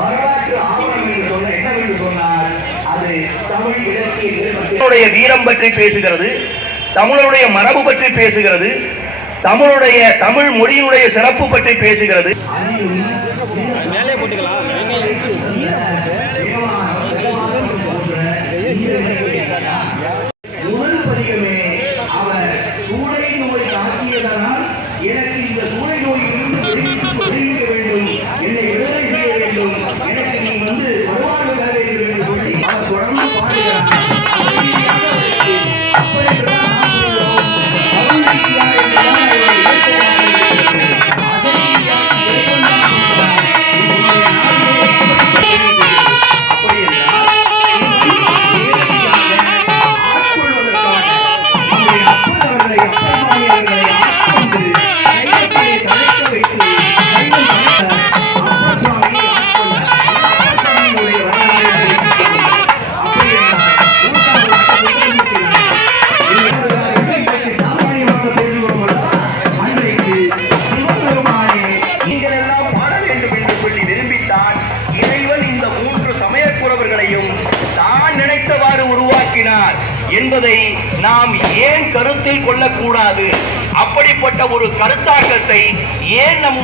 வரலாற்று ஆவணம் என்று சொன்ன என்னவென்று சொன்னால் அது தமிழ் இலக்கிய வீரம் பற்றி பேசுகிறது, தமிழருடைய மரபு பற்றி பேசுகிறது, தமிழ் மொழியினுடைய சிறப்பு பற்றி பேசுகிறது. மேலே போட்டுக்கலாம். முதல் பதிகமே அவர் சூளை நோய் தாக்கியதனால் எனக்கு இந்த சூளை நோயிலிருந்து விடுவிக்க வேண்டும், என்னை விடுதலை செய்ய வேண்டும், எனக்கு நீ வருவாழ்வு தர வேண்டும் என்று சொல்லி அவர் தொடர்ந்து பாடுகிறார். என்பதை நாம் ஏன் கருத்தில் கொள்ளக்கூடாது? அப்படிப்பட்ட ஒரு கருத்தாக்கத்தை ஏன் நம்